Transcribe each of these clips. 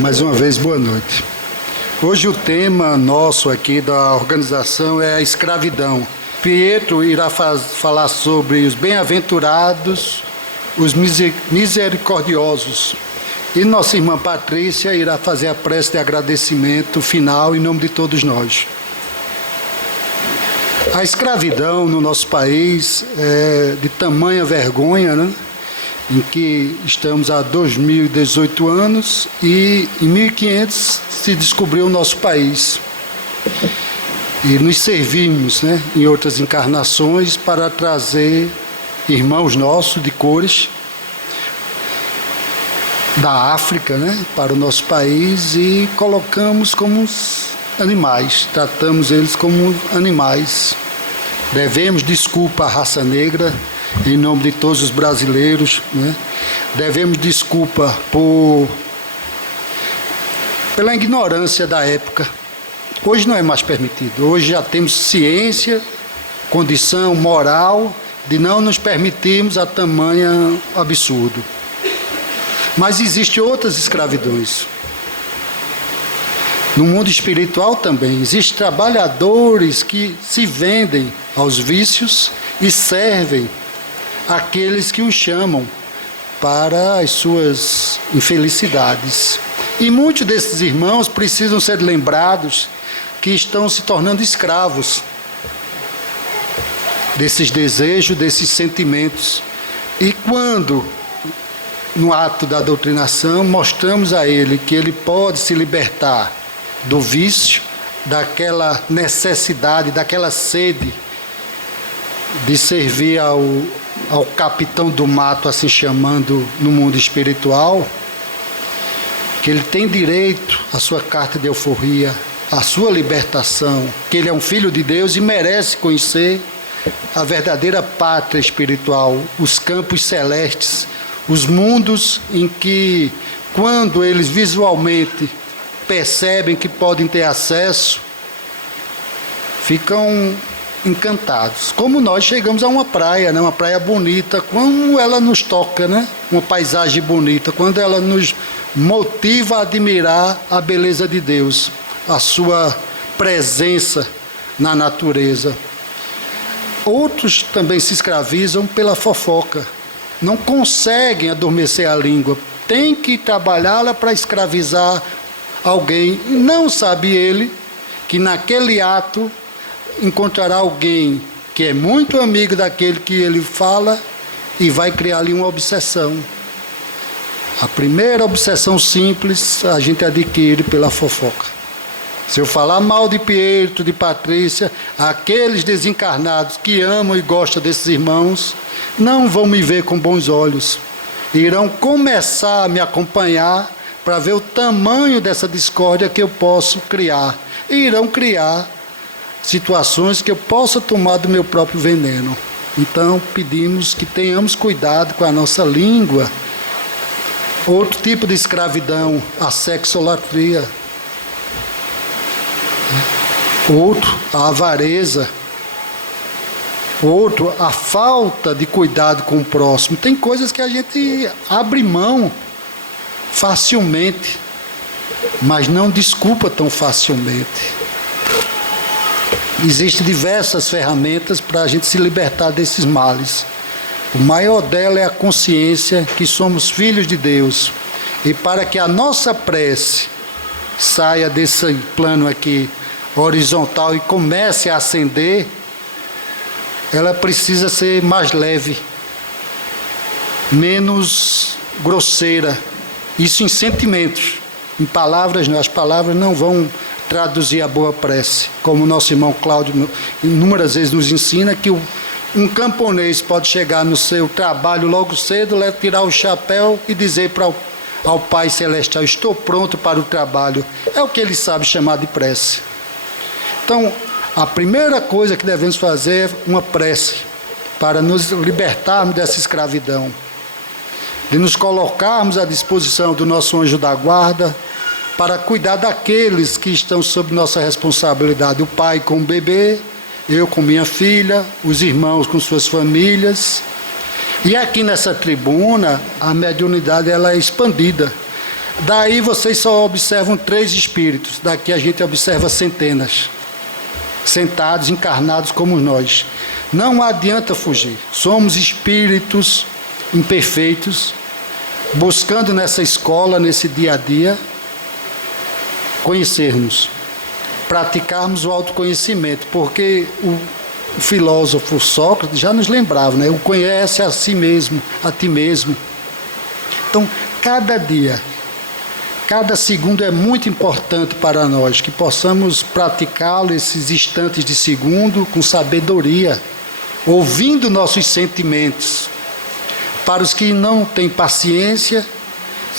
Mais uma vez, boa noite. Hoje o tema nosso aqui da organização é a escravidão. Pietro irá falar sobre os bem-aventurados, os misericordiosos. E nossa irmã Patrícia irá fazer a prece de agradecimento final em nome de todos nós. A escravidão no nosso país é de tamanha vergonha, né? Em que estamos há 2018 anos e em 1500 se descobriu o nosso país. E nos servimos, né, em outras encarnações para trazer irmãos nossos de cores da África, né, para o nosso país e colocamos como animais, tratamos eles como animais. Devemos desculpa à raça negra, em nome de todos os brasileiros, né? Devemos desculpa pela ignorância da época. Hoje não é mais permitido. Hoje já temos ciência, condição moral de não nos permitirmos a tamanha absurdo. Mas existem outras escravidões. No mundo espiritual também existem trabalhadores que se vendem aos vícios e servem aqueles que os chamam para as suas infelicidades. E muitos desses irmãos precisam ser lembrados que estão se tornando escravos desses desejos, desses sentimentos. E quando, no ato da doutrinação, mostramos a ele que ele pode se libertar do vício, daquela necessidade, daquela sede de servir ao capitão do mato, assim chamando no mundo espiritual, que ele tem direito à sua carta de alforria, à sua libertação, que ele é um filho de Deus e merece conhecer a verdadeira pátria espiritual, os campos celestes, os mundos em que, quando eles visualmente percebem que podem ter acesso, ficam encantados. Como nós chegamos a uma praia, né? Uma praia bonita, como ela nos toca, né? Uma paisagem bonita, quando ela nos motiva a admirar a beleza de Deus, a sua presença na natureza. Outros também se escravizam pela fofoca, não conseguem adormecer a língua, tem que trabalhá-la para escravizar alguém, e não sabe ele que naquele ato encontrará alguém que é muito amigo daquele que ele fala e vai criar ali uma obsessão. A primeira obsessão simples a gente adquire pela fofoca. Se eu falar mal de Pietro, de Patrícia, aqueles desencarnados que amam e gostam desses irmãos não vão me ver com bons olhos. Irão começar a me acompanhar para ver o tamanho dessa discórdia que eu posso criar. E irão criar situações que eu possa tomar do meu próprio veneno. Então, pedimos que tenhamos cuidado com a nossa língua. Outro tipo de escravidão, a sexolatria. Outro, a avareza. Outro, a falta de cuidado com o próximo. Tem coisas que a gente abre mão facilmente, mas não desculpa tão facilmente. Existem diversas ferramentas para a gente se libertar desses males. O maior dela é a consciência que somos filhos de Deus. E para que a nossa prece saia desse plano aqui horizontal e comece a ascender, ela precisa ser mais leve, menos grosseira. Isso em sentimentos. Em palavras, as palavras não vão traduzir a boa prece. Como o nosso irmão Cláudio inúmeras vezes nos ensina que um camponês pode chegar no seu trabalho logo cedo, tirar o chapéu e dizer ao Pai Celestial: estou pronto para o trabalho. É o que ele sabe chamar de prece. Então, a primeira coisa que devemos fazer é uma prece para nos libertarmos dessa escravidão, de nos colocarmos à disposição do nosso anjo da guarda para cuidar daqueles que estão sob nossa responsabilidade. O pai com o bebê, eu com minha filha, os irmãos com suas famílias. E aqui nessa tribuna, a mediunidade ela é expandida. Daí vocês só observam 3 espíritos, daqui a gente observa centenas, sentados, encarnados como nós. Não adianta fugir, somos espíritos imperfeitos, buscando nessa escola, nesse dia a dia, conhecermos, praticarmos o autoconhecimento, porque o filósofo Sócrates já nos lembrava, né? O conhece a si mesmo, a ti mesmo. Então, cada dia, cada segundo é muito importante para nós, que possamos praticá-lo, esses instantes de segundo, com sabedoria, ouvindo nossos sentimentos. Para os que não têm paciência,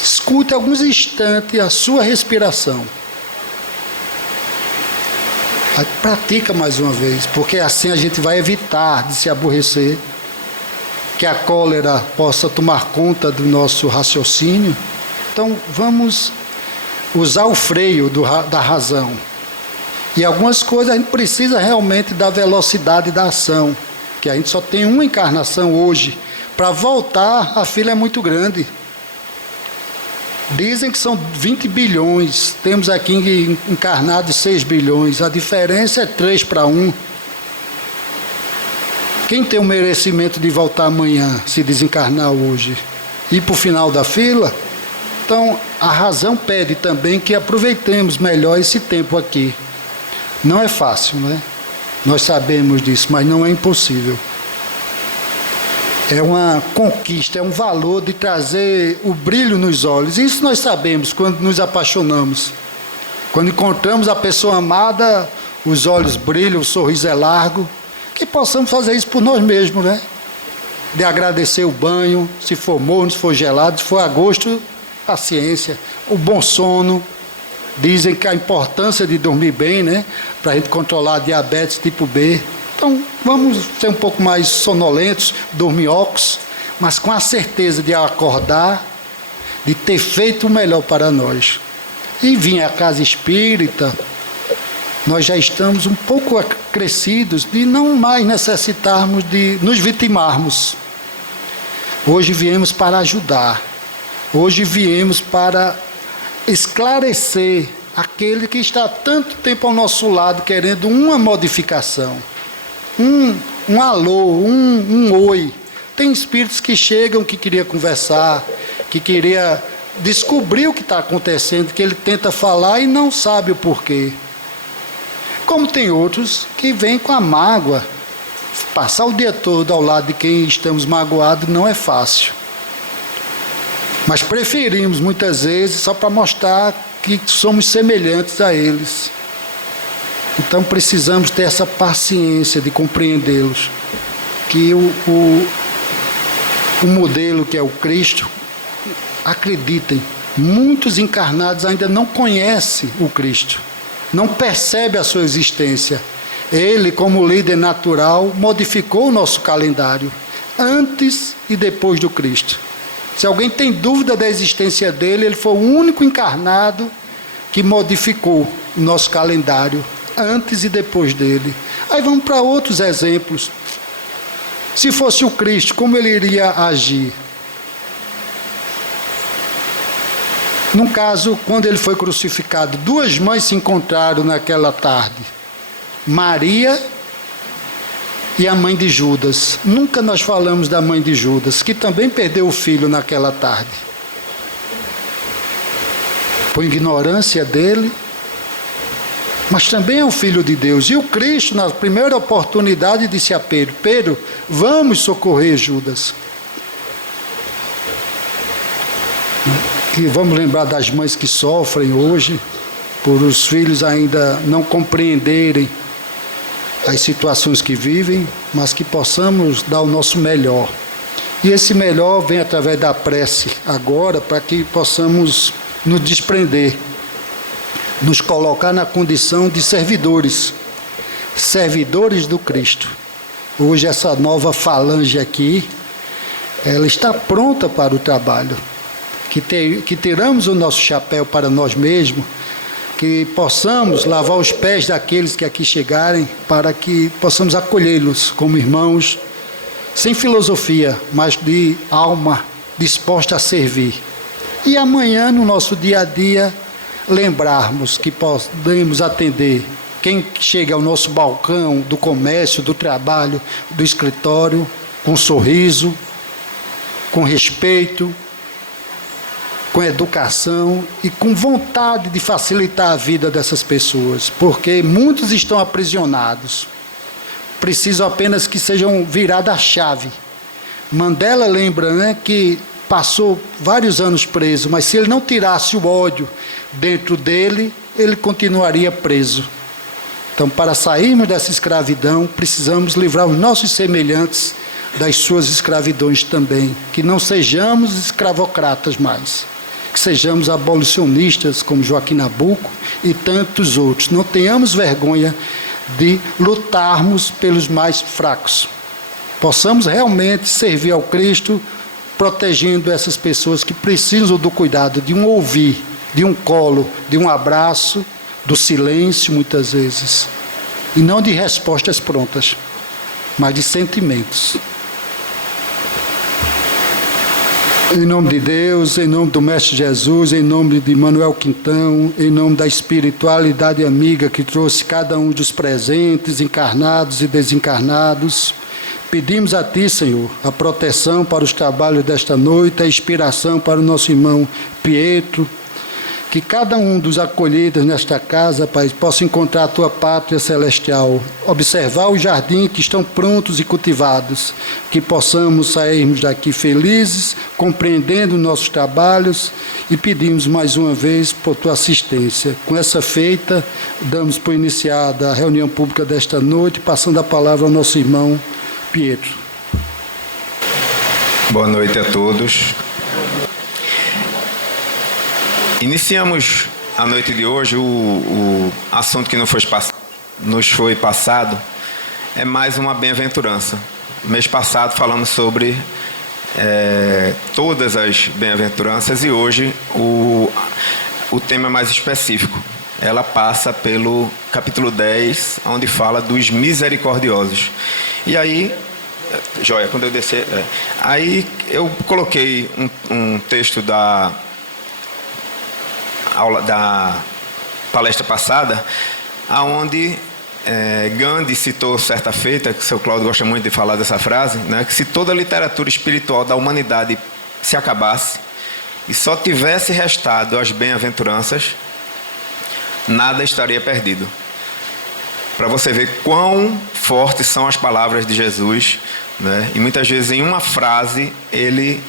escute alguns instantes a sua respiração. Aí pratica mais uma vez, porque assim a gente vai evitar de se aborrecer, que a cólera possa tomar conta do nosso raciocínio. Então vamos usar o freio da razão. E algumas coisas a gente precisa realmente da velocidade da ação, que a gente só tem uma encarnação hoje. Para voltar, a fila é muito grande. Dizem que são 20 bilhões, temos aqui encarnados 6 bilhões, a diferença é 3 para 1. Quem tem o merecimento de voltar amanhã, se desencarnar hoje, ir para o final da fila? Então, a razão pede também que aproveitemos melhor esse tempo aqui. Não é fácil, né? Nós sabemos disso, mas não é impossível. É uma conquista, é um valor de trazer o brilho nos olhos. Isso nós sabemos quando nos apaixonamos. Quando encontramos a pessoa amada, os olhos brilham, o sorriso é largo. Que possamos fazer isso por nós mesmos, né? De agradecer o banho, se for morno, se for gelado, se for a gosto, paciência. O bom sono. Dizem que a importância de dormir bem, né? Para a gente controlar a diabetes tipo B. Então, vamos ser um pouco mais sonolentos, dorminhocos, mas com a certeza de acordar, de ter feito o melhor para nós. E vir à casa espírita, nós já estamos um pouco crescidos de não mais necessitarmos de nos vitimarmos. Hoje viemos para ajudar. Hoje viemos para esclarecer aquele que está há tanto tempo ao nosso lado querendo uma modificação. Um alô, um oi. Tem espíritos que chegam, que queria conversar, que queria descobrir o que está acontecendo, que ele tenta falar e não sabe o porquê. Como tem outros que vêm com a mágoa. Passar o dia todo ao lado de quem estamos magoados não é fácil. Mas preferimos muitas vezes só para mostrar que somos semelhantes a eles. Então precisamos ter essa paciência de compreendê-los, que o modelo que é o Cristo, acreditem, muitos encarnados ainda não conhecem o Cristo, não percebem a sua existência. Ele, como líder natural, modificou o nosso calendário, antes e depois do Cristo. Se alguém tem dúvida da existência dele, ele foi o único encarnado que modificou o nosso calendário, antes e depois dele. Aí vamos para outros exemplos. Se fosse o Cristo, como ele iria agir? Num caso, quando ele foi crucificado, 2 mães se encontraram naquela tarde. Maria e a mãe de Judas. Nunca nós falamos da mãe de Judas, que também perdeu o filho naquela tarde. Por ignorância dele, mas também é o Filho de Deus. E o Cristo, na primeira oportunidade, disse a Pedro: Pedro, vamos socorrer Judas. E vamos lembrar das mães que sofrem hoje, por os filhos ainda não compreenderem as situações que vivem, mas que possamos dar o nosso melhor. E esse melhor vem através da prece agora, para que possamos nos desprender, nos colocar na condição de servidores do Cristo. Hoje essa nova falange aqui, ela está pronta para o trabalho, que tiramos o nosso chapéu para nós mesmos, que possamos lavar os pés daqueles que aqui chegarem, para que possamos acolhê-los como irmãos, sem filosofia, mas de alma disposta a servir. E amanhã, no nosso dia a dia, lembrarmos que podemos atender quem chega ao nosso balcão do comércio, do trabalho, do escritório, com sorriso, com respeito, com educação e com vontade de facilitar a vida dessas pessoas, porque muitos estão aprisionados. Precisam apenas que sejam virada a chave. Mandela lembra, né, que passou vários anos preso, mas se ele não tirasse o ódio dentro dele, ele continuaria preso. Então, para sairmos dessa escravidão, precisamos livrar os nossos semelhantes das suas escravidões também. Que não sejamos escravocratas mais. Que sejamos abolicionistas, como Joaquim Nabuco e tantos outros. Não tenhamos vergonha de lutarmos pelos mais fracos. Possamos realmente servir ao Cristo, protegendo essas pessoas que precisam do cuidado, de um ouvir, de um colo, de um abraço, do silêncio muitas vezes, e não de respostas prontas, mas de sentimentos. Em nome de Deus, em nome do Mestre Jesus, em nome de Manuel Quintão, em nome da espiritualidade amiga que trouxe cada um dos presentes, encarnados e desencarnados, pedimos a Ti, Senhor, a proteção para os trabalhos desta noite, a inspiração para o nosso irmão Pietro, que cada um dos acolhidos nesta casa, Pai, possa encontrar a Tua pátria celestial, observar os jardins que estão prontos e cultivados, que possamos sairmos daqui felizes, compreendendo nossos trabalhos e pedimos mais uma vez por Tua assistência. Com essa feita, damos por iniciada a reunião pública desta noite, passando a palavra ao nosso irmão Pietro. Boa noite a todos. Iniciamos a noite de hoje, o assunto que nos foi passado é mais uma bem-aventurança. Mês passado falamos sobre todas as bem-aventuranças e hoje o tema é mais específico. Ela passa pelo capítulo 10, onde fala dos misericordiosos. E aí, joia, quando eu descer... Aí eu coloquei um texto da palestra passada, aonde Gandhi citou certa feita, que o seu Cláudio gosta muito de falar dessa frase, né, que se toda a literatura espiritual da humanidade se acabasse e só tivesse restado as bem-aventuranças, nada estaria perdido. Para você ver quão fortes são as palavras de Jesus, né, e muitas vezes em uma frase ele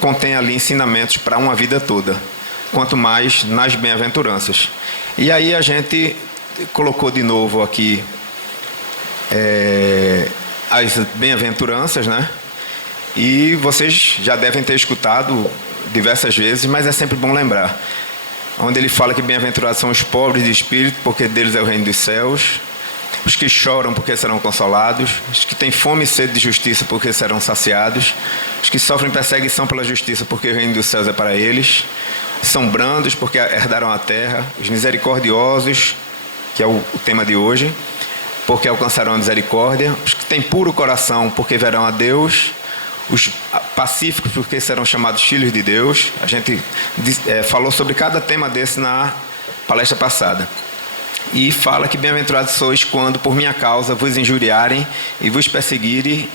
contém ali ensinamentos para uma vida toda, quanto mais nas bem-aventuranças. E aí a gente colocou de novo aqui as bem-aventuranças, né? E vocês já devem ter escutado diversas vezes, mas é sempre bom lembrar. Onde ele fala que bem-aventurados são os pobres de espírito, porque deles é o reino dos céus. Os que choram, porque serão consolados. Os que têm fome e sede de justiça, porque serão saciados. Os que sofrem perseguição pela justiça, porque o reino dos céus é para eles. São brandos, porque herdaram a terra. Os misericordiosos, que é o tema de hoje, porque alcançarão a misericórdia. Os que têm puro coração, porque verão a Deus. Os pacíficos, porque serão chamados filhos de Deus. A gente falou sobre cada tema desse na palestra passada. E fala que bem-aventurados sois quando por minha causa vos injuriarem e vos perseguirem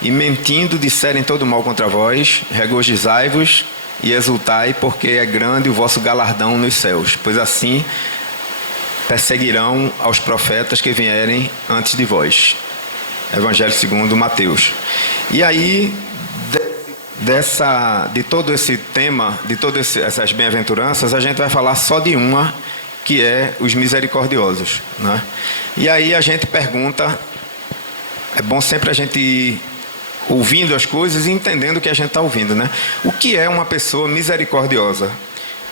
e mentindo disserem todo mal contra vós, regozijai-vos e exultai, porque é grande o vosso galardão nos céus, pois assim perseguirão aos profetas que vierem antes de vós. Evangelho segundo Mateus. E aí, de todo esse tema, de todas essas bem-aventuranças, a gente vai falar só de uma, que é os misericordiosos, né? E aí a gente pergunta, é bom sempre a gente ir ouvindo as coisas e entendendo o que a gente está ouvindo, né? O que é uma pessoa misericordiosa?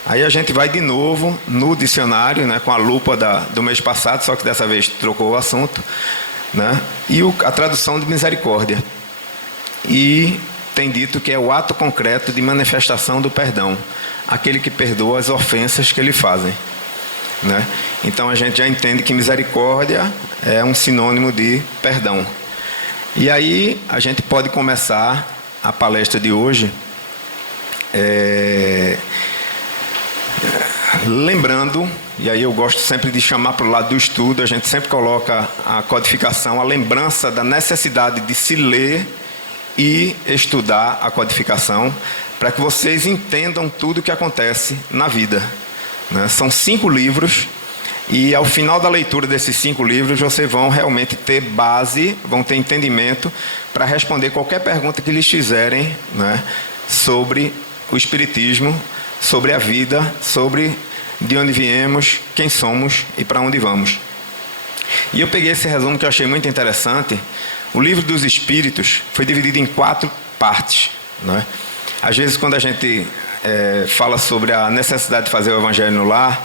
Aí a gente vai de novo no dicionário, né, com a lupa do mês passado, só que dessa vez trocou o assunto, né? E a tradução de misericórdia. E tem dito que é o ato concreto de manifestação do perdão, aquele que perdoa as ofensas que lhe fazem, né? Então a gente já entende que misericórdia é um sinônimo de perdão. E aí a gente pode começar a palestra de hoje Lembrando, e aí eu gosto sempre de chamar para o lado do estudo, a gente sempre coloca a codificação, a lembrança da necessidade de se ler e estudar a codificação, para que vocês entendam tudo o que acontece na vida, né? São 5 livros, e ao final da leitura desses 5 livros, vocês vão realmente ter base, vão ter entendimento para responder qualquer pergunta que lhes fizerem, né, sobre o Espiritismo, sobre a vida, sobre de onde viemos, quem somos e para onde vamos. E eu peguei esse resumo que eu achei muito interessante. O Livro dos Espíritos foi dividido em 4 partes, né? Às vezes, quando a gente fala sobre a necessidade de fazer o Evangelho no lar,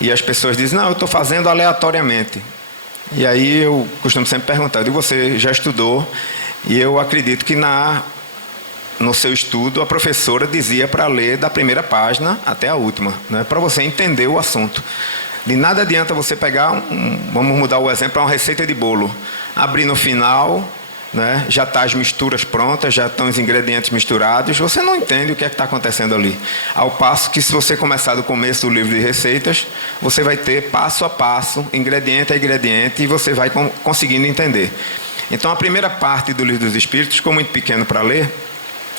e as pessoas dizem, não, eu estou fazendo aleatoriamente. E aí eu costumo sempre perguntar, você já estudou? E eu acredito que no seu estudo, a professora dizia para ler da primeira página até a última, né, para você entender o assunto. De nada adianta você pegar, vamos mudar o exemplo, uma receita de bolo, abrir no final, né, já está as misturas prontas, já estão os ingredientes misturados, você não entende o que é que está acontecendo ali. Ao passo que, se você começar do começo do livro de receitas, você vai ter passo a passo, ingrediente a ingrediente, e você vai conseguindo entender. Então, a primeira parte do Livro dos Espíritos ficou muito pequeno para ler,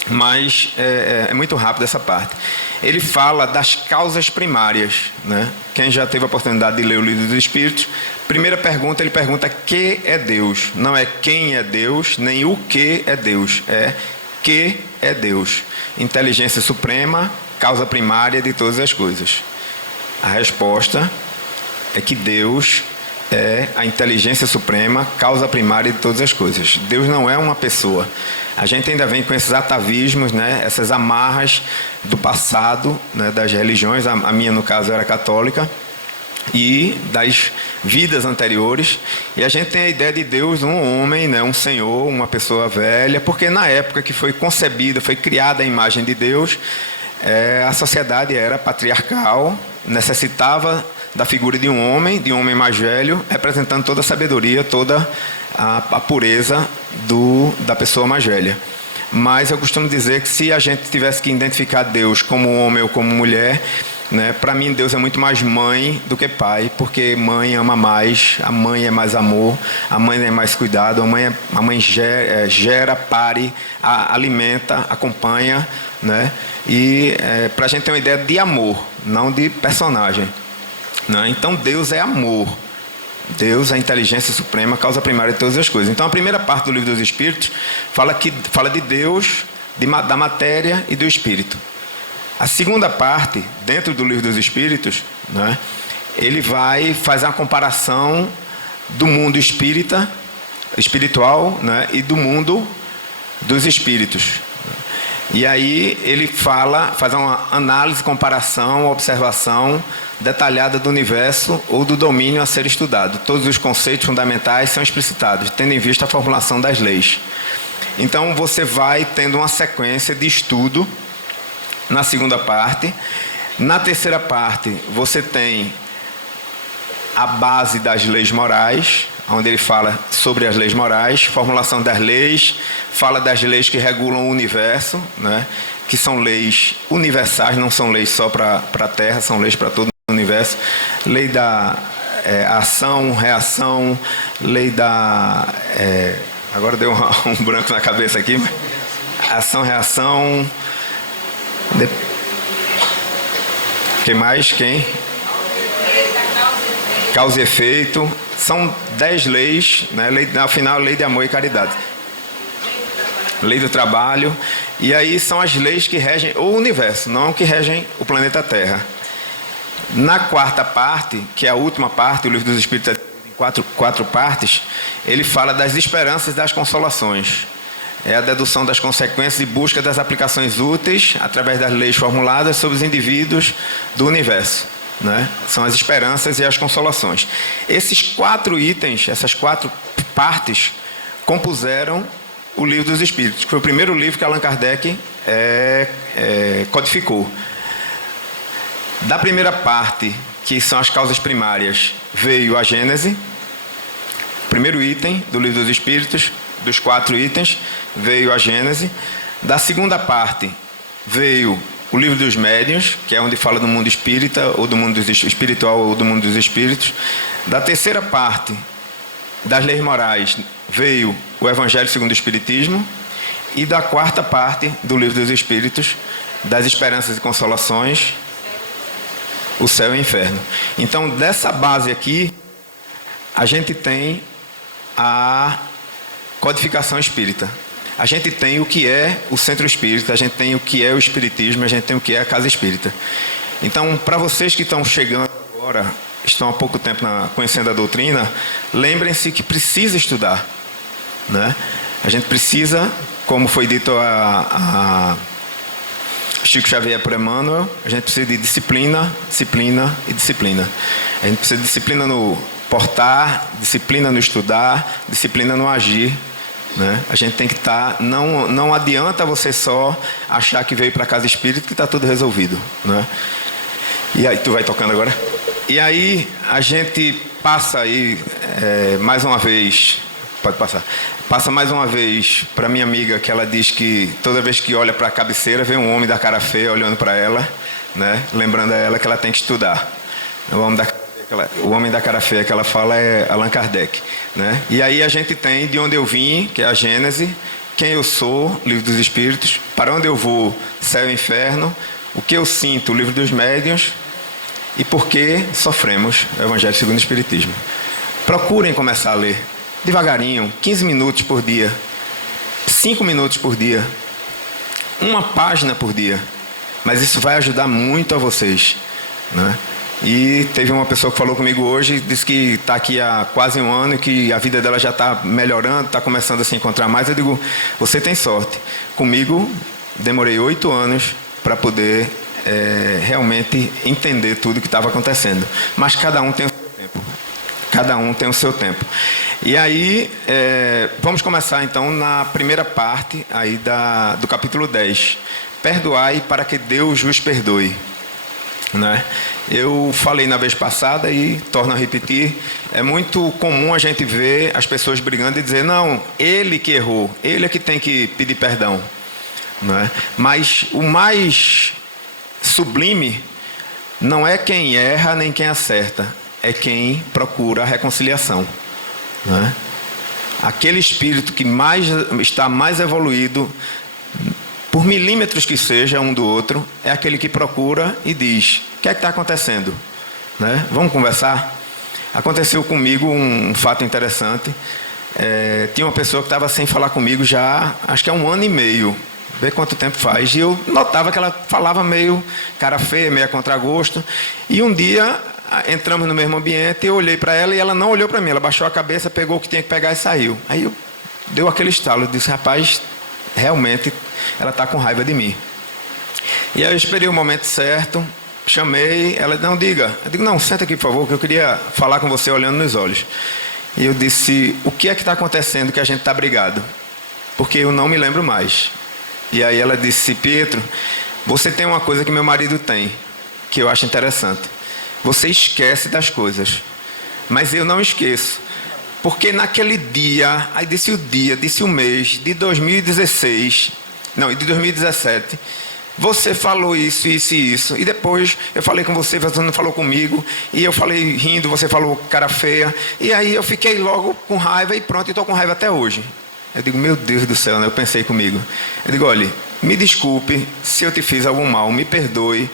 mas é muito rápido essa parte. Ele fala das causas primárias, né? Quem já teve a oportunidade de ler o Livro dos Espíritos, primeira pergunta, ele pergunta que é Deus. Não é quem é Deus, nem o que é Deus. É que é Deus. Inteligência suprema, causa primária de todas as coisas. A resposta é que Deus é a inteligência suprema, causa primária de todas as coisas. Deus não é uma pessoa. A gente ainda vem com esses atavismos, né, essas amarras do passado, né, das religiões. A minha, no caso, era católica, e das vidas anteriores. E a gente tem a ideia de Deus um homem, né, um senhor, uma pessoa velha, porque na época que foi concebida, foi criada a imagem de Deus, a sociedade era patriarcal, necessitava da figura de um homem mais velho, representando toda a sabedoria, toda a pureza da pessoa mais velha. Mas eu costumo dizer que, se a gente tivesse que identificar Deus como homem ou como mulher, né, para mim Deus é muito mais mãe do que pai, porque mãe ama mais, a mãe é mais amor, a mãe é mais cuidado, a mãe gera, pare, alimenta, acompanha, né? E para a gente ter uma ideia de amor, não de personagem. Então Deus é amor, Deus é a inteligência suprema, causa primária de todas as coisas. Então a primeira parte do Livro dos Espíritos fala de Deus, da matéria e do Espírito. A segunda parte, dentro do Livro dos Espíritos, né, ele vai fazer uma comparação do mundo espiritual, né, e do mundo dos espíritos. E aí ele faz uma análise, comparação, observação detalhada do universo ou do domínio a ser estudado. Todos os conceitos fundamentais são explicitados, tendo em vista a formulação das leis. Então você vai tendo uma sequência de estudo na segunda parte. Na terceira parte você tem a base das leis morais, onde ele fala sobre as leis morais, formulação das leis, fala das leis que regulam o universo, né, que são leis universais, não são leis só para a Terra, são leis para todo o universo. Lei da ação, reação, lei da... agora deu um branco na cabeça aqui, mas ação, reação... Quem mais? Quem? Causa e efeito. São 10 leis, né? Afinal, lei de amor e caridade. Lei do trabalho. E aí são as leis que regem o universo, não que regem o planeta Terra. Na quarta parte, que é a última parte, o Livro dos Espíritos é em quatro partes, ele fala das esperanças e das consolações. É a dedução das consequências e busca das aplicações úteis, através das leis formuladas, sobre os indivíduos do universo, né? São as esperanças e as consolações. Esses 4 itens, essas 4 partes, compuseram o Livro dos Espíritos, que foi o primeiro livro que Allan Kardec codificou. Da primeira parte, que são as causas primárias, veio a Gênese. Primeiro item do Livro dos Espíritos, dos 4 itens, veio a Gênese. Da segunda parte, veio o livro dos médiuns, que é onde fala do mundo espírita, ou do mundo espiritual, ou do mundo dos espíritos. Da terceira parte, das leis morais, veio o Evangelho segundo o Espiritismo. E da quarta parte do livro dos Espíritos, das esperanças e consolações, o céu e o inferno. Então, dessa base aqui, a gente tem a codificação espírita. A gente tem o que é o centro espírita, a gente tem o que é o espiritismo, a gente tem o que é a casa espírita. Então, para vocês que estão chegando agora, estão há pouco tempo conhecendo a doutrina, lembrem-se que precisa estudar, né? A gente precisa, como foi dito a Chico Xavier por Emmanuel, a gente precisa de disciplina, disciplina e disciplina. A gente precisa de disciplina no portar, disciplina no estudar, disciplina no agir, né? A gente tem que estar... Não adianta você só achar que veio para a casa espírita que está tudo resolvido, né? E aí, tu vai tocando agora? E aí, a gente passa aí, mais uma vez... Pode passar. Passa mais uma vez para minha amiga, que ela diz que toda vez que olha para a cabeceira, vem um homem da cara feia olhando para ela, né? Lembrando a ela que ela tem que estudar. O homem da cara feia que ela fala é Allan Kardec, né? E aí a gente tem de onde eu vim, que é a Gênese, quem eu sou, Livro dos Espíritos, para onde eu vou, Céu e Inferno, o que eu sinto, o Livro dos Médiuns, e por que sofremos, o Evangelho segundo o Espiritismo. Procurem começar a ler. Devagarinho, 15 minutos por dia, 5 minutos por dia, uma página por dia. Mas isso vai ajudar muito a vocês, né? E teve uma pessoa que falou comigo hoje, disse que está aqui há quase um ano e que a vida dela já está melhorando, está começando a se encontrar mais. Eu digo, você tem sorte. Comigo, demorei 8 anos para poder realmente entender tudo o que estava acontecendo. Mas cada um tem o seu tempo. Cada um tem o seu tempo. E aí, vamos começar então na primeira parte aí do capítulo 10. Perdoai para que Deus vos perdoe, né? Eu falei na vez passada e torno a repetir, é muito comum a gente ver as pessoas brigando e dizer, não, ele que errou, ele é que tem que pedir perdão, né? Mas o mais sublime não é quem erra nem quem acerta, é quem procura a reconciliação, né? Aquele espírito que está mais evoluído, por milímetros que seja um do outro, é aquele que procura e diz, o que é que está acontecendo, né? Vamos conversar? Aconteceu comigo um fato interessante. Tinha uma pessoa que estava sem falar comigo já, acho que há 1 ano e meio, vê quanto tempo faz, e eu notava que ela falava meio cara feia, meio a contragosto, e um dia entramos no mesmo ambiente, eu olhei para ela e ela não olhou para mim, ela baixou a cabeça, pegou o que tinha que pegar e saiu. Aí deu aquele estalo, eu disse, rapaz, realmente ela está com raiva de mim. E aí eu esperei o momento certo, chamei, ela não, diga. Eu digo, não, senta aqui por favor, que eu queria falar com você olhando nos olhos. E eu disse, o que é que está acontecendo que a gente está brigado? Porque eu não me lembro mais. E aí ela disse, Pietro, você tem uma coisa que meu marido tem, que eu acho interessante. Você esquece das coisas, mas eu não esqueço. Porque naquele dia, aí disse o dia, disse o mês de 2016, não, de 2017, você falou isso, isso e isso. E depois eu falei com você não falou comigo. E eu falei rindo, você falou cara feia. E aí eu fiquei logo com raiva e pronto, e estou com raiva até hoje. Eu digo, meu Deus do céu, né? Eu pensei comigo. Eu digo, olha, me desculpe se eu te fiz algum mal, me perdoe,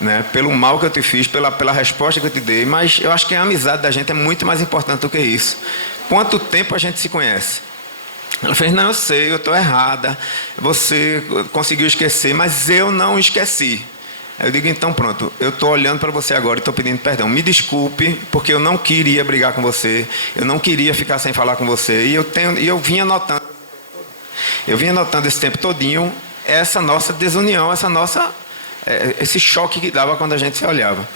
né, pelo mal que eu te fiz, pela resposta que eu te dei, mas eu acho que a amizade da gente é muito mais importante do que isso. Quanto tempo a gente se conhece? Ela fez, não, eu sei, eu estou errada, você conseguiu esquecer, mas eu não esqueci. Eu digo, então pronto, eu estou olhando para você agora e estou pedindo perdão. Me desculpe, porque eu não queria brigar com você, eu não queria ficar sem falar com você, e eu vinha notando esse tempo todinho essa nossa desunião, esse choque que dava quando a gente se olhava,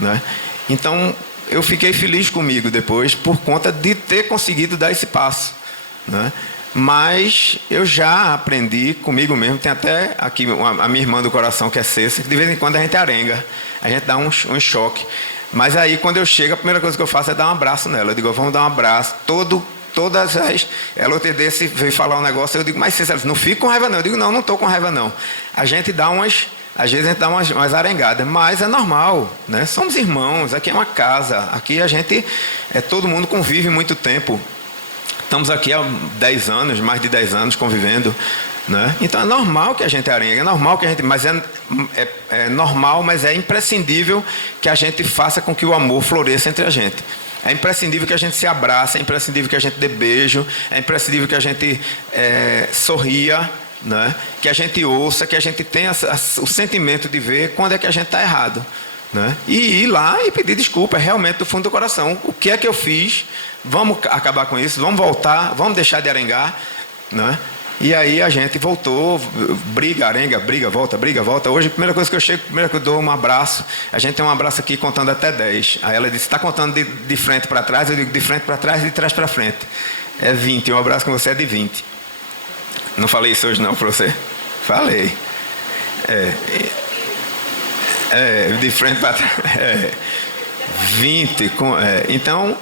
né? Então, eu fiquei feliz comigo depois, por conta de ter conseguido dar esse passo, né? Mas eu já aprendi comigo mesmo, tem até aqui a minha irmã do coração, que é Cessa, que de vez em quando a gente arenga, a gente dá um choque. Mas aí, quando eu chego, a primeira coisa que eu faço é dar um abraço nela. Eu digo, vamos dar um abraço, todas as... Ela outro desse veio falar um negócio, eu digo, mas Cessa, não fica com raiva não. Eu digo, não estou com raiva não. A gente dá umas às vezes a gente dá umas arengadas, mas é normal, né? Somos irmãos, aqui é uma casa, aqui a gente, todo mundo convive muito tempo. Estamos aqui há 10 anos, mais de 10 anos convivendo, né? Então é normal que a gente arengue, é normal que a gente, mas é normal, mas é imprescindível que a gente faça com que o amor floresça entre a gente. É imprescindível que a gente se abrace, é imprescindível que a gente dê beijo, é imprescindível que a gente sorria, né? Que a gente ouça, que a gente tenha o sentimento de ver quando é que a gente está errado, né? E ir lá e pedir desculpa, realmente do fundo do coração. O que é que eu fiz? Vamos acabar com isso, vamos voltar, vamos deixar de arengar, né? E aí a gente voltou, briga, arenga, briga, volta. Hoje a primeira coisa que eu chego, primeiro que eu dou um abraço, a gente tem um abraço aqui contando até 10. Aí ela disse, está contando de frente para trás? Eu digo, de frente para trás e de trás para frente. É 20, um abraço com você é de 20. Não falei isso hoje não para você? Falei. De frente para trás. 20. Então,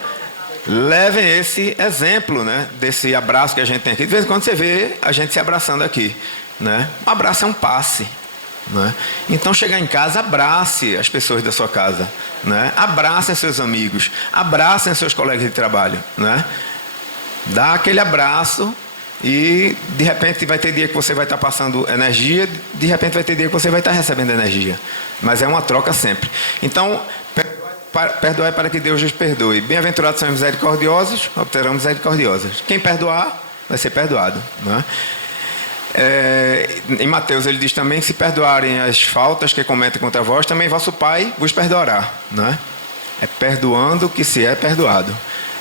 levem esse exemplo, né, desse abraço que a gente tem aqui. De vez em quando você vê a gente se abraçando aqui, né? Um abraço é um passe, né? Então, chegar em casa, abrace as pessoas da sua casa, né? Abracem seus amigos, abracem seus colegas de trabalho, né? Dá aquele abraço e, de repente, vai ter dia que você vai estar passando energia, de repente vai ter dia que você vai estar recebendo energia. Mas é uma troca sempre. Então, perdoai para que Deus os perdoe. Bem-aventurados são os misericordiosos, obterão misericordiosos. Quem perdoar, vai ser perdoado, né? Em Mateus ele diz também que se perdoarem as faltas que cometem contra vós, também vosso Pai vos perdoará, né? É perdoando que se é perdoado.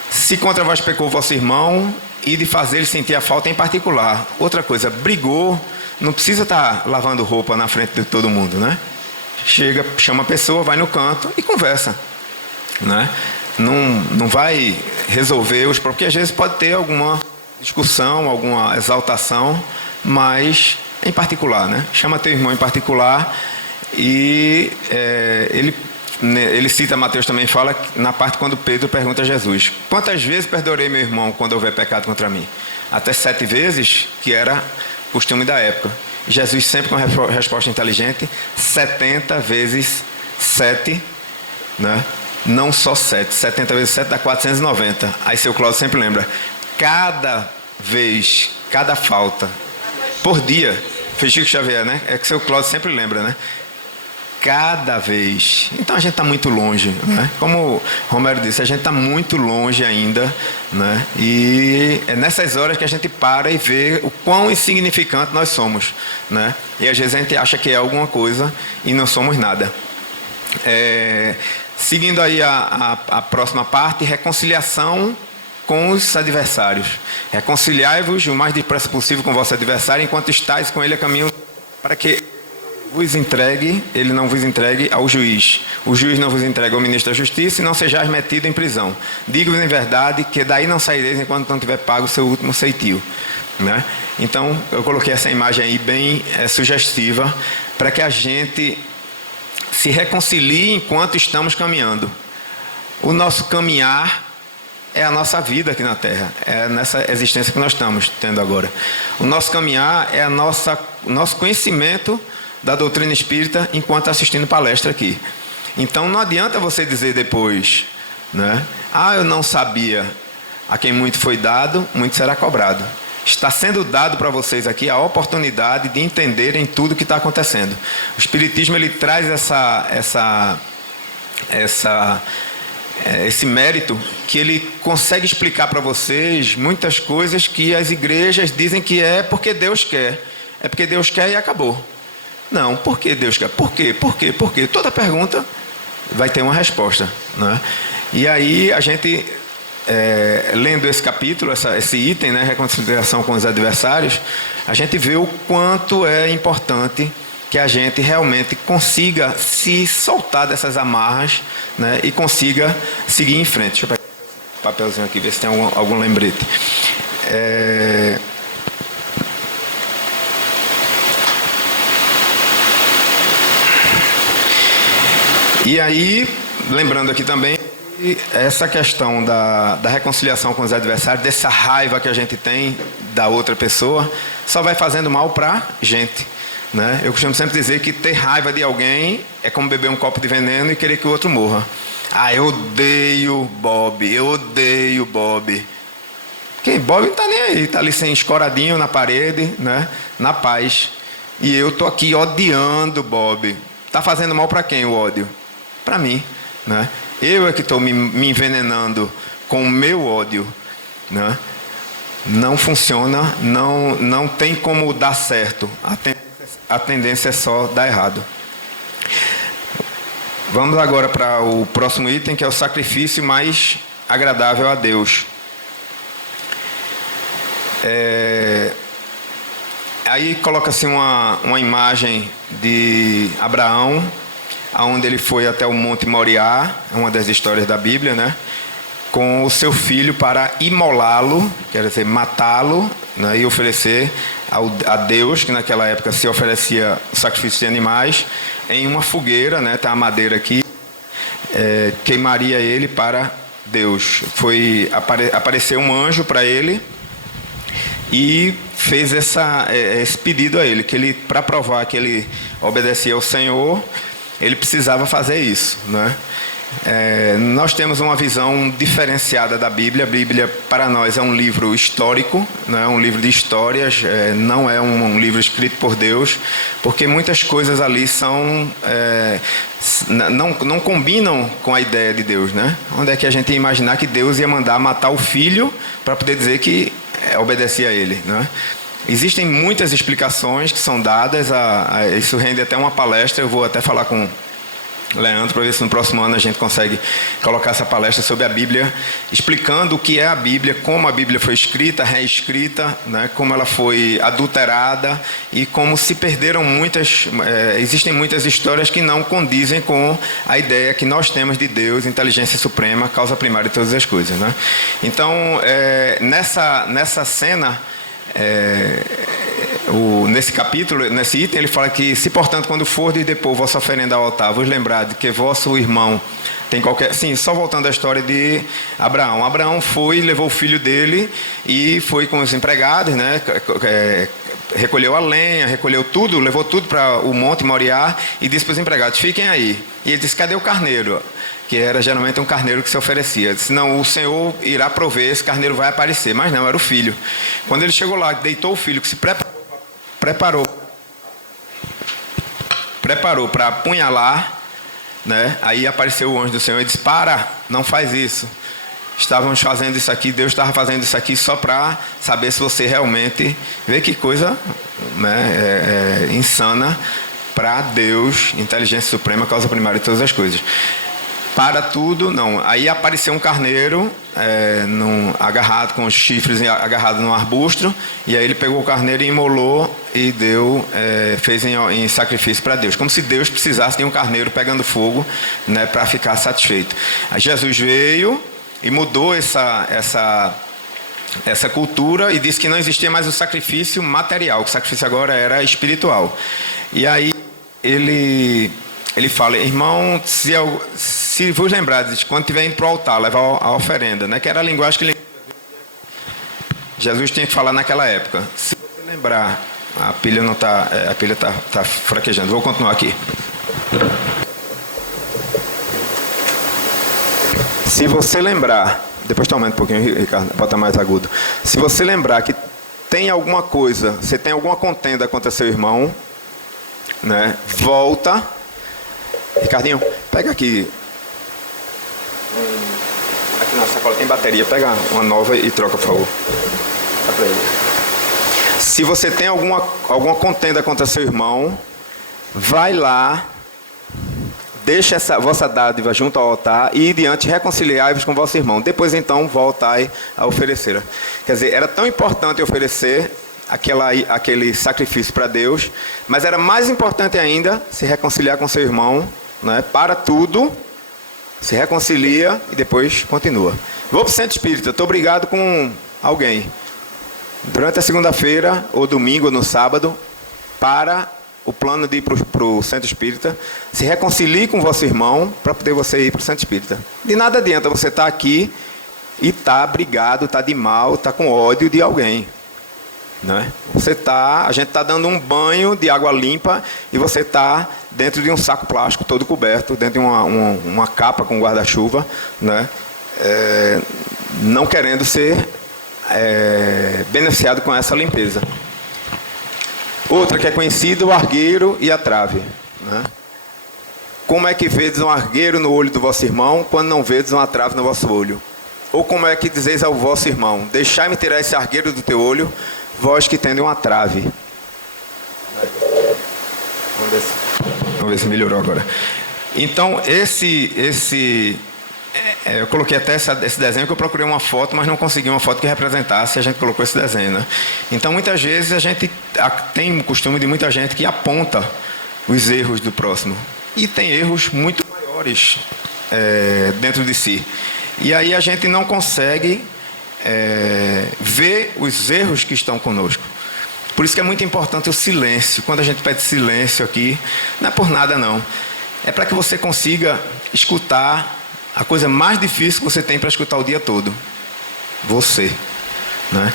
Se contra vós pecou vosso irmão, e de fazer ele sentir a falta em particular. Outra coisa, brigou, não precisa estar lavando roupa na frente de todo mundo, né? Chega, chama a pessoa, vai no canto e conversa, né? Não vai resolver os problemas, porque às vezes pode ter alguma discussão, alguma exaltação, mas em particular, né? Chama teu irmão em particular e ele cita, Mateus também fala, na parte quando Pedro pergunta a Jesus, quantas vezes perdoarei meu irmão quando houver pecado contra mim? Até 7 vezes, que era costume da época. Jesus sempre com a resposta inteligente, 70 vezes 7, né? Não só 7, 70 vezes 7 dá 490. Aí seu Cláudio sempre lembra, cada vez, cada falta, por dia, fez Chico Xavier, né? É que seu Cláudio sempre lembra, né? Cada vez. Então a gente está muito longe, né? Como o Romero disse, a gente está muito longe ainda, né? E é nessas horas que a gente para e vê o quão insignificante nós somos, né? E às vezes a gente acha que é alguma coisa e não somos nada. Seguindo aí a próxima parte, reconciliação com os adversários. Reconciliai-vos o mais depressa possível com o vosso adversário, enquanto estáis com ele a caminho, para que ele não vos entregue ao juiz. O juiz não vos entregue ao ministro da justiça e não sejais metido em prisão. Digo-vos em verdade que daí não saireis enquanto não tiver pago o seu último ceitil, né? Então, eu coloquei essa imagem aí bem sugestiva para que a gente se reconcilie enquanto estamos caminhando. O nosso caminhar é a nossa vida aqui na Terra, é nessa existência que nós estamos tendo agora. O nosso caminhar é o nosso conhecimento da doutrina espírita enquanto assistindo palestra aqui. Então não adianta você dizer depois, né? Eu não sabia. A quem muito foi dado, muito será cobrado. Está sendo dado para vocês aqui a oportunidade de entenderem tudo o que está acontecendo. O Espiritismo ele traz esse mérito que ele consegue explicar para vocês muitas coisas que as igrejas dizem que é porque Deus quer. É porque Deus quer e acabou. Não, por que Deus quer? Por quê? Por quê? Por quê? Toda pergunta vai ter uma resposta, né? E aí a gente, lendo esse capítulo, esse item, né, reconciliação com os adversários, a gente vê o quanto é importante que a gente realmente consiga se soltar dessas amarras, né, e consiga seguir em frente. Deixa eu pegar um papelzinho aqui, ver se tem algum lembrete. E aí, lembrando aqui também, essa questão da reconciliação com os adversários, dessa raiva que a gente tem da outra pessoa, só vai fazendo mal para a gente, né? Eu costumo sempre dizer que ter raiva de alguém é como beber um copo de veneno e querer que o outro morra. Ah, eu odeio Bob, eu odeio Bob. Quem? Bob não está nem aí, está ali sem escoradinho na parede, né? Na paz. E eu estou aqui odiando Bob. Está fazendo mal para quem o ódio? Para mim, né? Eu é que estou me envenenando com o meu ódio, né? Não funciona, não tem como dar certo. A tendência é só dar errado. Vamos agora para o próximo item, que é o sacrifício mais agradável a Deus. Aí coloca-se uma imagem de Abraão, onde ele foi até o Monte Moriá, uma das histórias da Bíblia, né? Com o seu filho para imolá-lo, quer dizer, matá-lo, né? E oferecer a Deus, que naquela época se oferecia o sacrifício de animais, em uma fogueira, né? Está a madeira aqui, queimaria ele para Deus. Apareceu um anjo para ele e fez esse pedido a ele, que ele, para provar que ele obedecia ao Senhor, ele precisava fazer isso, né? Nós temos uma visão diferenciada da Bíblia. A Bíblia para nós é um livro histórico, né? Um livro de histórias, não é um livro escrito por Deus, porque muitas coisas ali não combinam com a ideia de Deus, né? Onde é que a gente ia imaginar que Deus ia mandar matar o filho para poder dizer que obedecia a ele, né? Existem muitas explicações que são dadas, isso rende até uma palestra. Eu vou até falar com Leandro para ver se no próximo ano a gente consegue colocar essa palestra sobre a Bíblia, explicando o que é a Bíblia, como a Bíblia foi escrita, reescrita, né, como ela foi adulterada e como se perderam existem muitas histórias que não condizem com a ideia que nós temos de Deus, inteligência suprema, causa primária de todas as coisas, né? Então, nessa cena, nesse capítulo, nesse item, ele fala que: se portanto, quando fordes depor vossa oferenda ao altar, vos lembrar de que vosso irmão tem qualquer... Sim, só voltando à história de Abraão. Abraão levou o filho dele e foi com os empregados, né? Recolheu a lenha, recolheu tudo, levou tudo para o Monte Moriá e disse para os empregados: fiquem aí. E ele disse: cadê o carneiro? Que era geralmente um carneiro que se oferecia. Disse: não, o Senhor irá prover, esse carneiro vai aparecer. Mas não, era o filho. Quando ele chegou lá, deitou o filho, que se preparou para apunhalar, né? Aí apareceu o anjo do Senhor e disse: para, não faz isso. Estávamos fazendo isso aqui, Deus estava fazendo isso aqui só para saber se você realmente... Vê que coisa, né? Insana para Deus, inteligência suprema, causa primária de todas as coisas. Para tudo, não. Aí apareceu um carneiro agarrado com os chifres, agarrado num arbusto, e aí ele pegou o carneiro e imolou e fez em sacrifício para Deus, como se Deus precisasse de um carneiro pegando fogo, né, para ficar satisfeito. Aí Jesus veio e mudou essa cultura e disse que não existia mais o sacrifício material, que o sacrifício agora era espiritual. E aí ele fala: irmão, se vos lembrardes, quando estiver indo para o altar, levar a oferenda, né, que era a linguagem que Jesus tinha que falar naquela época. Se você lembrar, a pilha não está, a pilha está fraquejando. Vou continuar aqui. Se você lembrar, depois tu aumenta um pouquinho, Ricardo, bota mais agudo. Se você lembrar que tem alguma coisa, você tem alguma contenda contra seu irmão, né, volta. Ricardinho, pega aqui na sacola tem bateria, pega uma nova e troca, por favor. Dá pra ele. Se você tem alguma contenda contra seu irmão, vai lá, deixa essa vossa dádiva junto ao altar e diante reconciliai-vos com vosso irmão. Depois então voltai a oferecer. Quer dizer, era tão importante oferecer aquele sacrifício para Deus, mas era mais importante ainda se reconciliar com seu irmão, né? Para tudo, se reconcilia e depois continua. Vou para o centro espírita, estou brigado com alguém. Durante a segunda-feira, ou domingo, ou no sábado, para o plano de ir para o centro espírita, se reconcilie com vosso irmão para poder você ir para o centro espírita. De nada adianta você estar aqui e estar brigado, estar de mal, estar com ódio de alguém. né? A gente está dando um banho de água limpa e você está dentro de um saco plástico todo coberto, dentro de uma capa com guarda-chuva, né? Não querendo ser beneficiado com essa limpeza. Outra que é conhecida, o argueiro e a trave, né? Como é que vedes um argueiro no olho do vosso irmão, quando não vedes uma trave no vosso olho? Ou como é que dizeis ao vosso irmão, deixai-me tirar esse argueiro do teu olho, vós que tendes uma trave? Vamos ver se melhorou agora. Então, eu coloquei até esse desenho, que eu procurei uma foto, mas não consegui uma foto que representasse, a gente colocou esse desenho, né? Então, muitas vezes, a gente tem o costume de muita gente que aponta os erros do próximo. E tem erros muito maiores dentro de si. E aí a gente não consegue ver os erros que estão conosco. Por isso que é muito importante o silêncio. Quando a gente pede silêncio aqui, não é por nada não. É para que você consiga escutar a coisa mais difícil que você tem para escutar o dia todo. Você, né?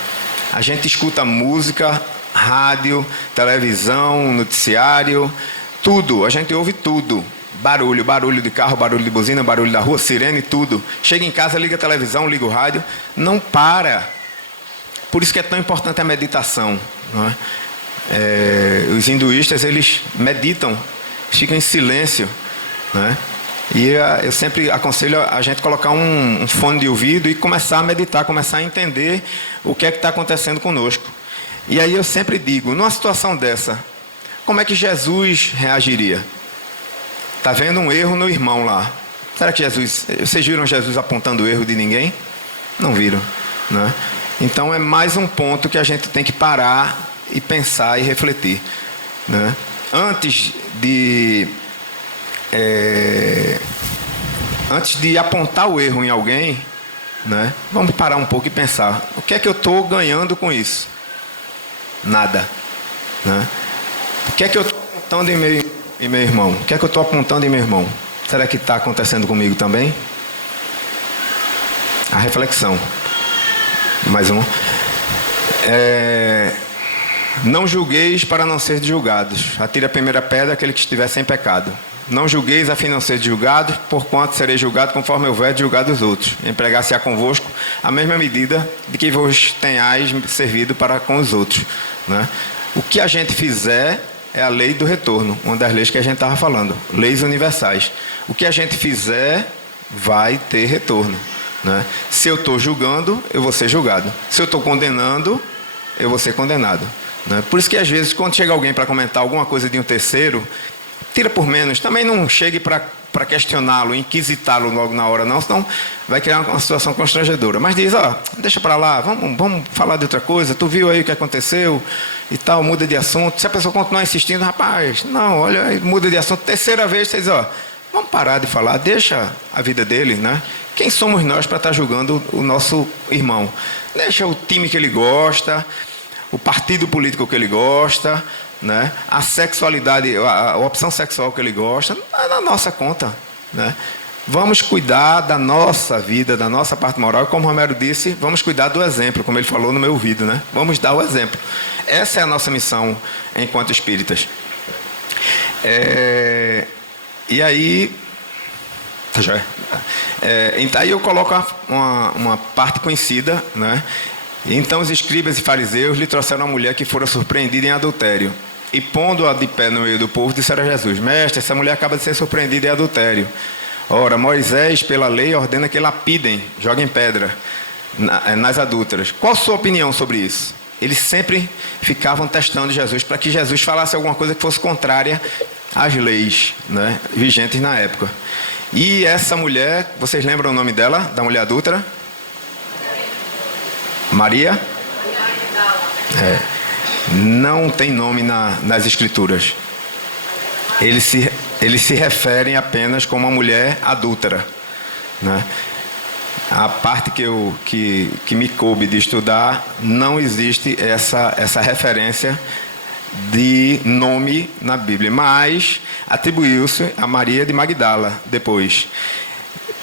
A gente escuta música, rádio, televisão, noticiário, tudo. A gente ouve tudo. Barulho de carro, barulho de buzina, barulho da rua, sirene, tudo. Chega em casa, liga a televisão, liga o rádio. Não para. Por isso que é tão importante a meditação, não é? Os hinduístas, eles meditam, ficam em silêncio, não é? E eu sempre aconselho a gente colocar um fone de ouvido e começar a meditar, começar a entender o que é que está acontecendo conosco. E aí eu sempre digo, numa situação dessa, como é que Jesus reagiria? Está vendo um erro no irmão lá. Será que vocês viram Jesus apontando o erro de ninguém? Não viram, né? Então é mais um ponto que a gente tem que parar e pensar e refletir, né? Antes de apontar o erro em alguém, né? Vamos parar um pouco e pensar, o que é que eu estou ganhando com isso? Nada, né? O que é que eu estou apontando em meu irmão? O que é que eu estou apontando em meu irmão? Será que está acontecendo comigo também? A reflexão. Mais um. Não julgueis para não ser julgados. Atire a primeira pedra aquele que estiver sem pecado. Não julgueis a fim de não ser julgados, porquanto serei julgado conforme houver julgado os outros. Empregar-se-á convosco a mesma medida de que vos tenhais servido para com os outros, né? O que a gente fizer é a lei do retorno, uma das leis que a gente estava falando, leis universais. O que a gente fizer vai ter retorno, né? Se eu estou julgando, eu vou ser julgado. Se eu estou condenando, eu vou ser condenado, né? Por isso que às vezes, quando chega alguém para comentar alguma coisa de um terceiro, tira por menos. Também não chegue para questioná-lo, inquisitá-lo logo na hora, não, senão vai criar uma situação constrangedora. Mas diz, deixa para lá, vamos falar de outra coisa, tu viu aí o que aconteceu e tal, muda de assunto. Se a pessoa continuar insistindo, rapaz, não, olha, muda de assunto, terceira vez, você diz, vamos parar de falar, deixa a vida dele, né? Quem somos nós para estar julgando o nosso irmão? Deixa o time que ele gosta, o partido político que ele gosta, né? A sexualidade, a opção sexual que ele gosta, é na nossa conta, né? Vamos cuidar da nossa vida, da nossa parte moral, e como o Romero disse, vamos cuidar do exemplo, como ele falou no meu ouvido, né? Vamos dar o exemplo. Essa é a nossa missão enquanto espíritas. E aí, tá joia? Então aí eu coloco uma parte conhecida, né? Então os escribas e fariseus lhe trouxeram uma mulher que fora surpreendida em adultério. E pondo-a de pé no meio do povo, disseram a Jesus, mestre, essa mulher acaba de ser surpreendida em adultério. Ora, Moisés, pela lei, ordena que lapidem, joguem pedra nas adúlteras. Qual a sua opinião sobre isso? Eles sempre ficavam testando Jesus para que Jesus falasse alguma coisa que fosse contrária às leis, né, vigentes na época. E essa mulher, vocês lembram o nome dela, da mulher adúltera? Maria? Não tem nome nas escrituras. Eles se referem apenas como uma mulher adúltera, né? A parte que me coube de estudar, não existe essa referência de nome na Bíblia, mas atribuiu-se a Maria de Magdala depois.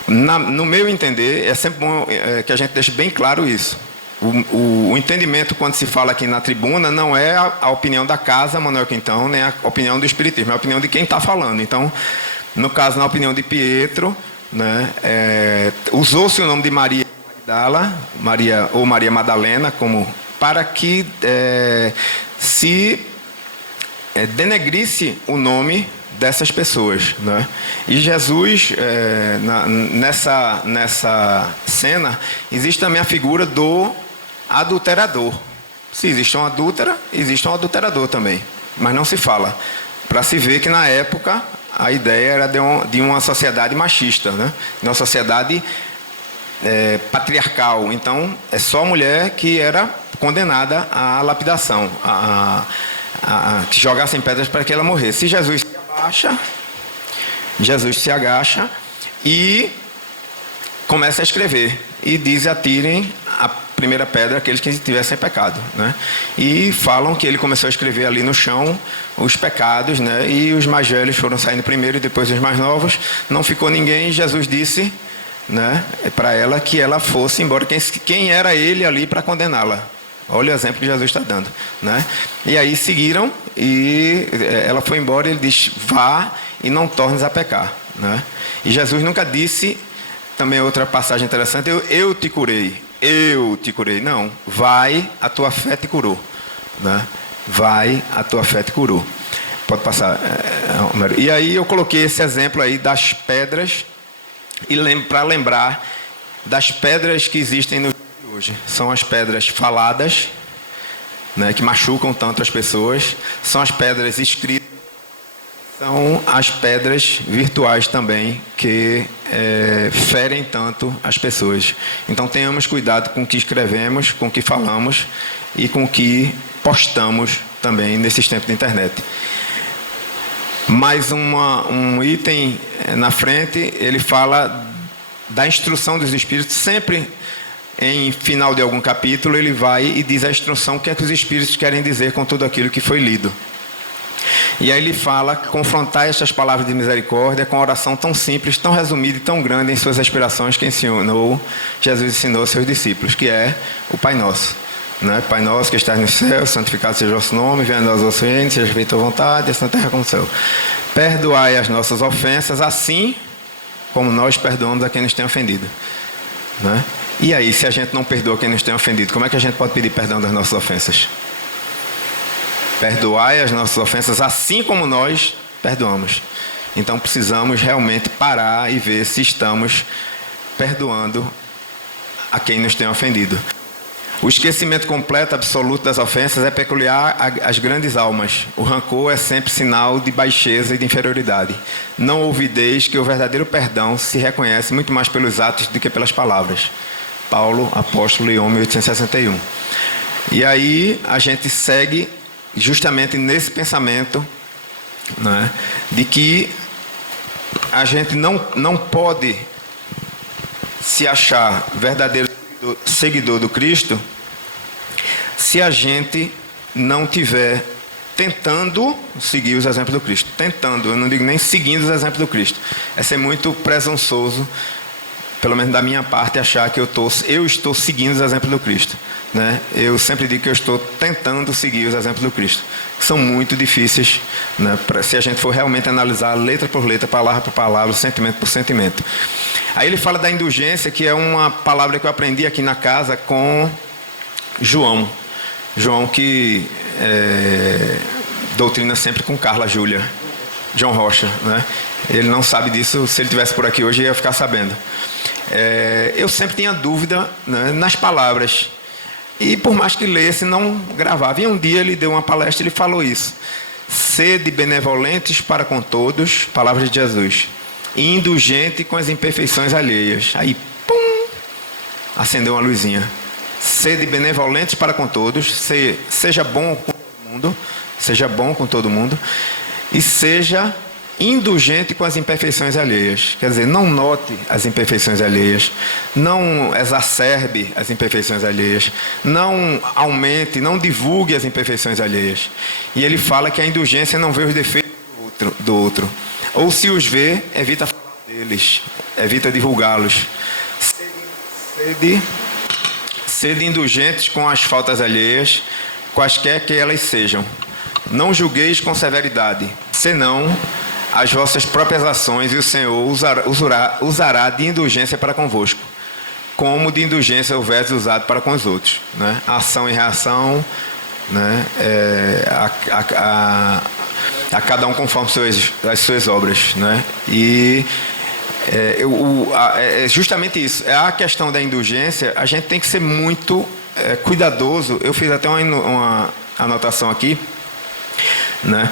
No meu entender, é sempre bom que a gente deixe bem claro isso. o entendimento, quando se fala aqui na tribuna, não é a opinião da casa Manuel Quintão, nem a opinião do Espiritismo, é a opinião de quem está falando. Então, no caso, na opinião de Pietro, né, usou-se o nome de Maria Magdala, Maria Madalena, como para que se denegrisse o nome dessas pessoas, né? E Jesus, nessa cena, existe também a figura do adulterador. Se existe uma adúltera, existe um adulterador também, mas não se fala, para se ver que na época a ideia era de uma sociedade machista, né? De uma sociedade patriarcal. Então é só a mulher que era condenada à lapidação, que jogassem pedras para que ela morresse. E Jesus se agacha e começa a escrever e diz: atirem a primeira pedra aqueles que tivessem pecado, né? E falam que ele começou a escrever ali no chão os pecados, né? E os mais velhos foram saindo primeiro e depois os mais novos. Não ficou ninguém. E Jesus disse, né, para ela que ela fosse embora. Quem era ele ali para condená-la? Olha o exemplo que Jesus está dando, né? E aí seguiram e ela foi embora. E ele diz: vá e não tornes a pecar, né? E Jesus nunca disse, também outra passagem interessante, eu te curei. Eu te curei. Não, vai, a tua fé te curou, né? Vai, a tua fé te curou. Pode passar. E aí eu coloquei esse exemplo aí das pedras, e para lembrar das pedras que existem no hoje. São as pedras faladas, né, que machucam tanto as pessoas. São as pedras escritas. São as pedras virtuais também, que ferem tanto as pessoas. Então tenhamos cuidado com o que escrevemos, com o que falamos e com o que postamos também nesses tempos de internet. Mais um item na frente, ele fala da instrução dos espíritos. Sempre em final de algum capítulo ele vai e diz a instrução, o que é que os espíritos querem dizer com tudo aquilo que foi lido. E aí ele fala: confrontar estas palavras de misericórdia com a oração tão simples, tão resumida e tão grande em suas aspirações que Jesus ensinou aos seus discípulos, que é o Pai Nosso, né? Pai Nosso que estás no céu, santificado seja o vosso nome, venha a nós o vosso reino, seja feita a vontade, assim na terra como no céu. Perdoai as nossas ofensas, assim como nós perdoamos a quem nos tem ofendido, né? E aí, se a gente não perdoa quem nos tem ofendido, como é que a gente pode pedir perdão das nossas ofensas? Perdoai as nossas ofensas, assim como nós perdoamos. Então precisamos realmente parar e ver se estamos perdoando a quem nos tem ofendido. O esquecimento completo, absoluto das ofensas é peculiar às grandes almas. O rancor é sempre sinal de baixeza e de inferioridade. Não ouvideis que o verdadeiro perdão se reconhece muito mais pelos atos do que pelas palavras. Paulo, apóstolo, Leão, 1861. E aí a gente segue justamente nesse pensamento, né, de que a gente não pode se achar verdadeiro seguidor do Cristo se a gente não tiver tentando seguir os exemplos do Cristo. Tentando, eu não digo nem seguindo os exemplos do Cristo. É ser muito presunçoso, pelo menos da minha parte, achar que eu estou seguindo os exemplos do Cristo, né? Eu sempre digo que eu estou tentando seguir os exemplos do Cristo, que são muito difíceis, né? Se a gente for realmente analisar letra por letra, palavra por palavra, sentimento por sentimento. Aí ele fala da indulgência, que é uma palavra que eu aprendi aqui na casa com João que doutrina sempre com Carla Júlia, João Rocha, né? Ele não sabe disso, se ele estivesse por aqui hoje ia ficar sabendo. Eu sempre tinha dúvida, né, nas palavras, e por mais que lesse, não gravava. E um dia ele deu uma palestra e ele falou isso: sede benevolentes para com todos, palavras de Jesus, e indulgente com as imperfeições alheias. Aí, pum, acendeu uma luzinha. Sede benevolentes para com todos, seja bom com todo mundo, e seja indulgente com as imperfeições alheias. Quer dizer, não note as imperfeições alheias, não exacerbe as imperfeições alheias, não aumente, não divulgue as imperfeições alheias. E ele fala que a indulgência não vê os defeitos do outro, ou se os vê, evita falar deles, evita divulgá-los. Sede indulgentes com as faltas alheias, quaisquer que elas sejam. Não julgueis com severidade, senão as vossas próprias ações, e o Senhor usará de indulgência para convosco, como de indulgência houveres usado para com os outros. Né? Ação e reação, né? A cada um conforme as suas obras. Né? E é justamente isso. A questão da indulgência, a gente tem que ser muito cuidadoso. Eu fiz até uma anotação aqui. Né?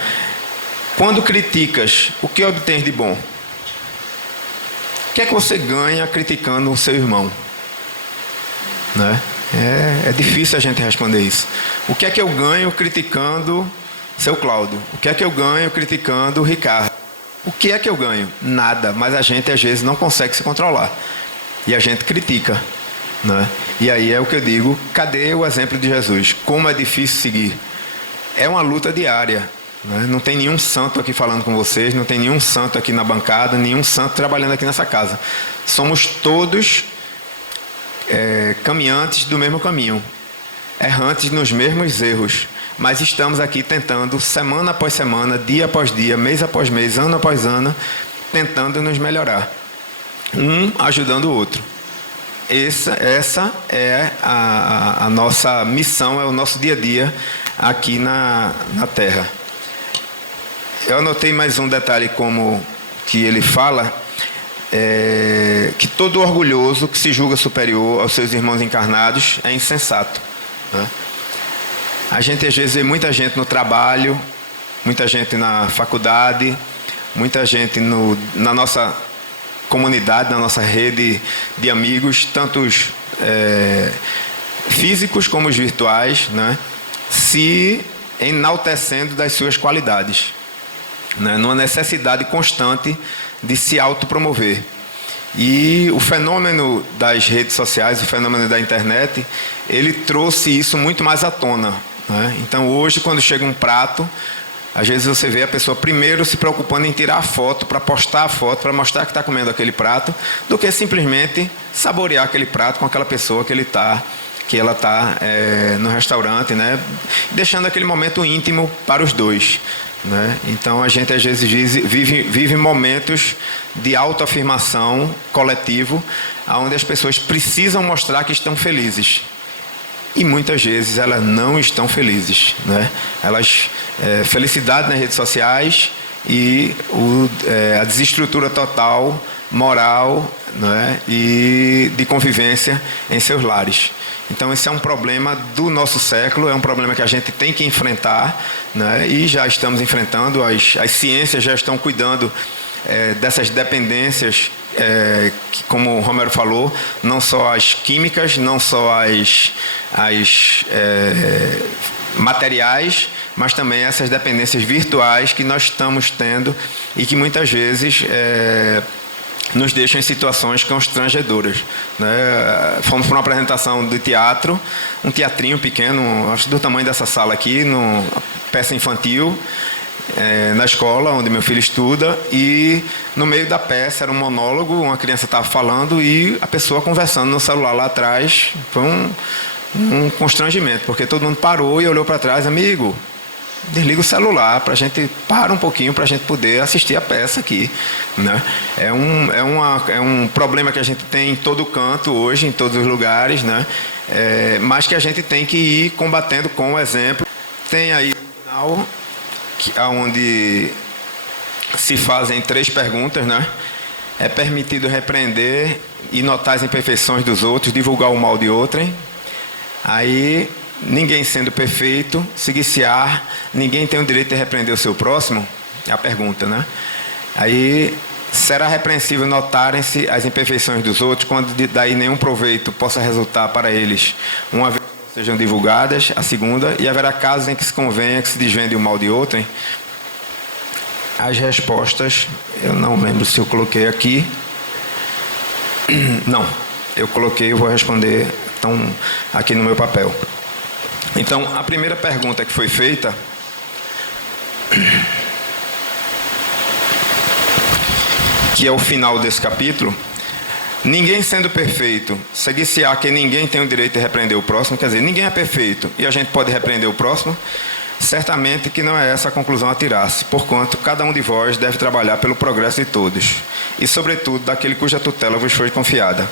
Quando criticas, o que obtens de bom? O que é que você ganha criticando o seu irmão? Né? É difícil a gente responder isso. O que é que eu ganho criticando seu Cláudio? O que é que eu ganho criticando o Ricardo? O que é que eu ganho? Nada, mas a gente às vezes não consegue se controlar. E a gente critica. Né? E aí é o que eu digo, cadê o exemplo de Jesus? Como é difícil seguir. É uma luta diária. Né? Não tem nenhum santo aqui falando com vocês, não tem nenhum santo aqui na bancada, nenhum santo trabalhando aqui nessa casa. Somos todos caminhantes do mesmo caminho, errantes nos mesmos erros, mas estamos aqui tentando, semana após semana, dia após dia, mês após mês, ano após ano, tentando nos melhorar, um ajudando o outro. Essa é a nossa missão, é o nosso dia a dia aqui na Terra. Eu anotei mais um detalhe, como que ele fala, que todo orgulhoso que se julga superior aos seus irmãos encarnados é insensato. Né? A gente às vezes vê muita gente no trabalho, muita gente na faculdade, muita gente na nossa comunidade, na nossa rede de amigos, tantos físicos como os virtuais, né? Se enaltecendo das suas qualidades, né? Numa necessidade constante de se autopromover. E o fenômeno das redes sociais, o fenômeno da internet, ele trouxe isso muito mais à tona. Né? Então hoje, quando chega um prato, às vezes você vê a pessoa primeiro se preocupando em tirar a foto, para postar a foto, para mostrar que está comendo aquele prato, do que simplesmente saborear aquele prato com aquela pessoa que ela está no restaurante, né? Deixando aquele momento íntimo para os dois. Né? Então a gente às vezes vive momentos de autoafirmação coletivo, onde as pessoas precisam mostrar que estão felizes. E muitas vezes elas não estão felizes. Né? Felicidade nas redes sociais e a desestrutura total, moral, né? E de convivência em seus lares. Então esse é um problema do nosso século, é um problema que a gente tem que enfrentar, né? E já estamos enfrentando, as ciências já estão cuidando dessas dependências, que, como o Romero falou, não só as químicas, não só as materiais, mas também essas dependências virtuais que nós estamos tendo e que muitas vezes nos deixam em situações constrangedoras. Né? Fomos para uma apresentação de teatro, um teatrinho pequeno, acho do tamanho dessa sala aqui, numa peça infantil, na escola onde meu filho estuda, e no meio da peça era um monólogo, uma criança estava falando e a pessoa conversando no celular lá atrás. Foi um constrangimento, porque todo mundo parou e olhou para trás. Amigo, desliga o celular para a gente parar um pouquinho para a gente poder assistir a peça aqui. Né? É um problema que a gente tem em todo canto hoje, em todos os lugares, né? Mas que a gente tem que ir combatendo com o exemplo. Tem aí no final, onde se fazem 3 perguntas, né? É permitido repreender e notar as imperfeições dos outros, divulgar o mal de outrem. Aí, ninguém sendo perfeito, seguiciar, ninguém tem o direito de repreender o seu próximo? É a pergunta, né? Aí, será repreensível notarem-se as imperfeições dos outros, quando daí nenhum proveito possa resultar para eles, uma vez que sejam divulgadas? A segunda, e haverá casos em que se convenha que se desvende o mal de outrem? As respostas, eu não lembro se eu coloquei aqui. Não, eu coloquei, eu vou responder então, aqui no meu papel. Então, a primeira pergunta que foi feita, que é o final desse capítulo, Ninguém sendo perfeito, seguir-se-á que ninguém tem o direito de repreender o próximo, quer dizer, ninguém é perfeito e a gente pode repreender o próximo, certamente que não é essa a conclusão a tirar-se, porquanto cada um de vós deve trabalhar pelo progresso de todos, e sobretudo daquele cuja tutela vos foi confiada.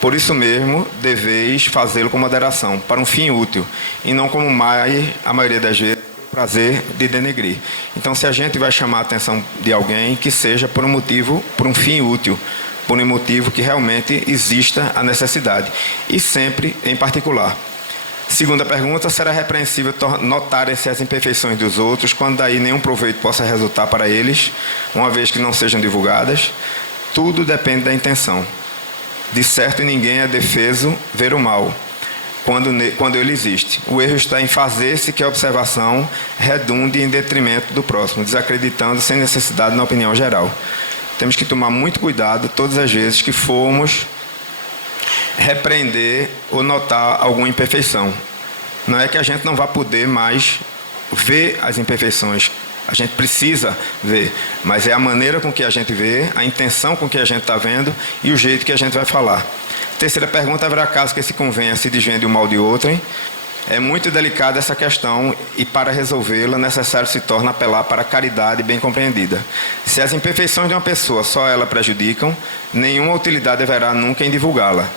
Por isso mesmo, deveis fazê-lo com moderação, para um fim útil, e não como a maioria das vezes, o prazer de denegrir. Então, se a gente vai chamar a atenção de alguém, que seja por um fim útil, por um motivo que realmente exista a necessidade, e sempre em particular. Segunda pergunta, será repreensível notarem-se as imperfeições dos outros, quando daí nenhum proveito possa resultar para eles, uma vez que não sejam divulgadas? Tudo depende da intenção. De certo, ninguém é defeso ver o mal, quando ele existe. O erro está em fazer-se que a observação redunde em detrimento do próximo, desacreditando sem necessidade na opinião geral. Temos que tomar muito cuidado todas as vezes que formos repreender ou notar alguma imperfeição. Não é que a gente não vá poder mais ver as imperfeições, a gente precisa ver, mas é a maneira com que a gente vê, a intenção com que a gente está vendo e o jeito que a gente vai falar. Terceira pergunta, haverá caso que se convenha se desvende o mal de outrem? É muito delicada essa questão e para resolvê-la necessário se torna apelar para a caridade bem compreendida. Se as imperfeições de uma pessoa só ela prejudicam, nenhuma utilidade haverá nunca em divulgá-la.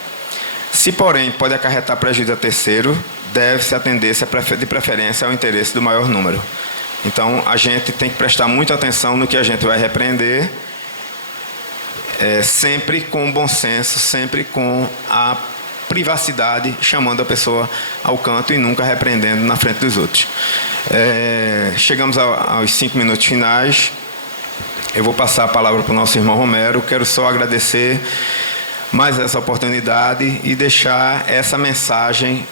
Se, porém, pode acarretar prejuízo a terceiro, deve-se atender-se de preferência ao interesse do maior número. Então, a gente tem que prestar muita atenção no que a gente vai repreender, sempre com bom senso, sempre com a privacidade, chamando a pessoa ao canto e nunca repreendendo na frente dos outros. Chegamos aos 5 minutos finais. Eu vou passar a palavra para o nosso irmão Romero. Quero só agradecer mais essa oportunidade e deixar essa mensagem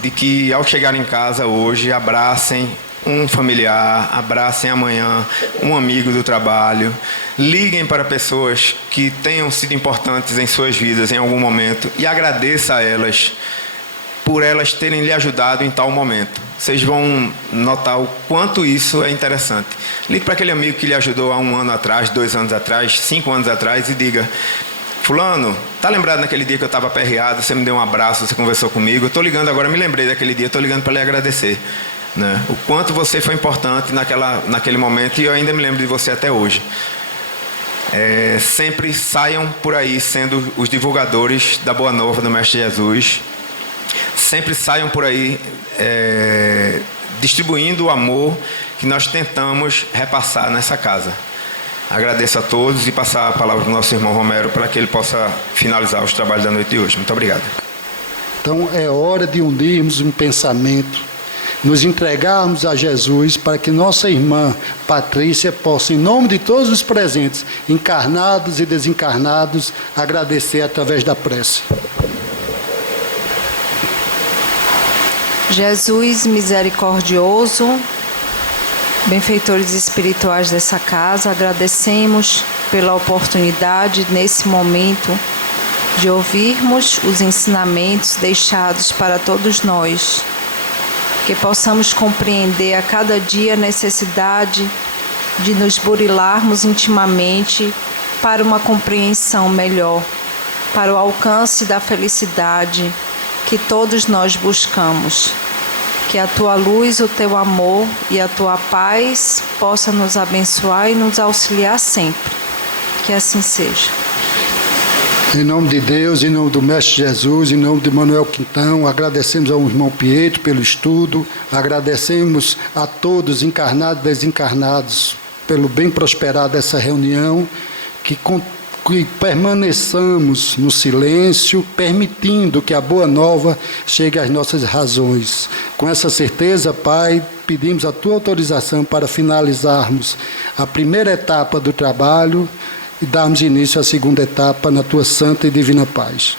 de que, ao chegar em casa hoje, abracem um familiar, abracem amanhã um amigo do trabalho, liguem para pessoas que tenham sido importantes em suas vidas em algum momento e agradeça a elas por elas terem lhe ajudado em tal momento. Vocês vão notar o quanto isso é interessante. Ligue para aquele amigo que lhe ajudou há 1 ano atrás, 2 anos atrás, 5 anos atrás e diga: fulano, tá lembrado naquele dia que eu estava aperreado, você me deu um abraço, você conversou comigo, eu estou ligando agora, me lembrei daquele dia, estou ligando para lhe agradecer. Né? O quanto você foi importante naquele momento e eu ainda me lembro de você até hoje. Sempre saiam por aí sendo os divulgadores da Boa Nova do Mestre Jesus. Sempre saiam por aí distribuindo o amor que nós tentamos repassar nessa casa. Agradeço a todos e passar a palavra para o nosso irmão Romero para que ele possa finalizar os trabalhos da noite de hoje. Muito obrigado. Então é hora de unirmos um pensamento, nos entregarmos a Jesus para que nossa irmã Patrícia possa, em nome de todos os presentes, encarnados e desencarnados, agradecer através da prece. Jesus misericordioso, benfeitores espirituais dessa casa, agradecemos pela oportunidade nesse momento de ouvirmos os ensinamentos deixados para todos nós, que possamos compreender a cada dia a necessidade de nos burilarmos intimamente para uma compreensão melhor, para o alcance da felicidade que todos nós buscamos. Que a tua luz, o teu amor e a tua paz possa nos abençoar e nos auxiliar sempre. Que assim seja. Em nome de Deus, em nome do Mestre Jesus, em nome de Manuel Quintão, agradecemos ao irmão Pietro pelo estudo, agradecemos a todos, encarnados e desencarnados, pelo bem prosperar dessa reunião, que permaneçamos no silêncio, permitindo que a Boa Nova chegue às nossas razões. Com essa certeza, Pai, pedimos a Tua autorização para finalizarmos a primeira etapa do trabalho e darmos início à segunda etapa na Tua santa e divina paz.